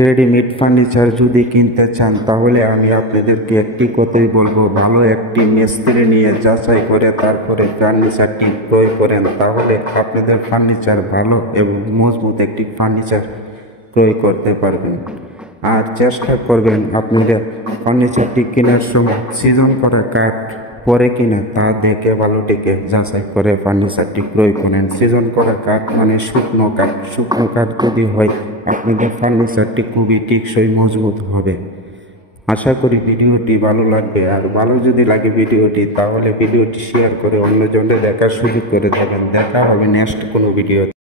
Readymade furniture যদি কিনতে চান তাহলে আমি আপনাদেরকে একটি কথাই বলবো, ভালো একটি মিস্ত্রি নিয়ে যাচাই করে তারপরে ফার্নিচারটি ক্রয় করেন, তাহলে আপনাদের ফার্নিচার ভালো এবং মজবুত একটি ফার্নিচার ক্রয় করতে পারবেন। আর চেষ্টা করবেন আপনারা ফার্নিচারটি কেনার সময় সিজন করা কাঠ পরে কিনে তা দেখে ভালোটিকে যাচাই করে ফার্নিচারটি ক্রয় করেন। সিজন করা কাঠ মানে শুকনো কাঠ। শুকনো কাঠ যদি হয় আপনাদের ফার্নিচারটি খুবই টেকসই মজবুত হবে। আশা করি ভিডিওটি ভালো লাগবে, আর ভালো যদি লাগে ভিডিওটি তাহলে ভিডিওটি শেয়ার করে অন্যজনদের দেখার সুযোগ করে দেবেন। দেখা হবে নেক্সট কোনো ভিডিও।